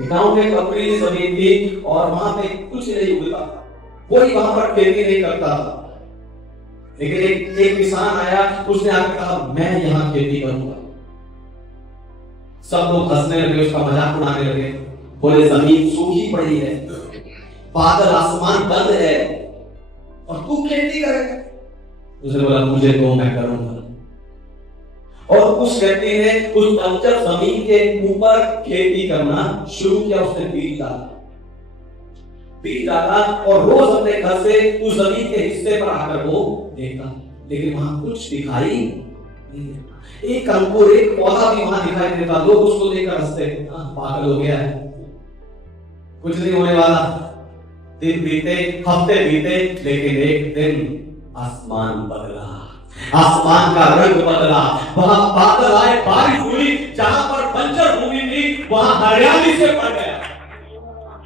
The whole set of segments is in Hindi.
गांव में पथरीली जमीन थी और वहां पे कुछ नहीं उगता, कोई वहां पर खेती नहीं करता था। लेकिन एक किसान आया, उसने आकर कहा मैं यहाँ खेती करूंगा। सब लोग हंसने लगे, उसका मजाक उड़ाने लगे, बोले जमीन सूखी पड़ी है, बादल आसमान बंद है और तू खेती करेगा। उसने बोला मुझे तो मैं करूंगा। और उस व्यक्ति ने उस बंजर जमीन के ऊपर खेती करना शुरू किया। उसने बीज डाला और रोज अपने घर से उस जमीन के हिस्से पर आकर वो देखा, लेकिन वहां कुछ दिखाई नहीं। एक अंकुर, एक पौधा भी वहां दिखाई देता। लोग उसको देखकर हंसते, पागल हो गया है, कुछ नहीं होने वाला। दिन बीते, हफ्ते बीते, लेकिन एक दिन आसमान बदला, आसमान का रंग बदला। वहां बादल आए, बारिश हुई, जहां पर बंजर भूमि थी वहां हरियाली से भर गया।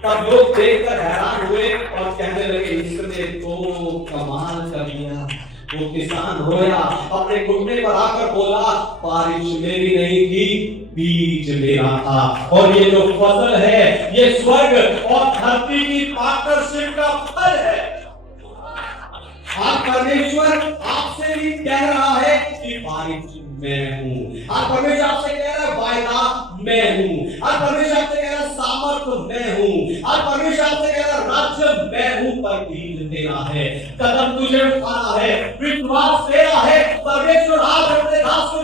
तब लोग देखकर हैरान हुए और कहने लगे इसने तो कमाल कर दिया। वो किसान रोया, अपने घुटने पर आकर बोला बारिश मेरी नहीं थी, बीज मेरा था, और ये जो फसल है ये स्वर्ग और धरती की पार्टनरशिप का फल है। आप परमेश्वर आपसे भी कह रहा है कि बारिश मैं हूं। आप परमेश्वर आपसे कह रहा है वायदा मैं हूं। आप परमेश्वर आपसे कह रहा है सामर्थ्य मैं हूं। आप परमेश्वर आपसे कह रहा है राज्य मैं हूं, पर बीज तेरा है, कदम तुझे उठाना है, विश्वास तेरा है। परमेश्वर आज अपने दास को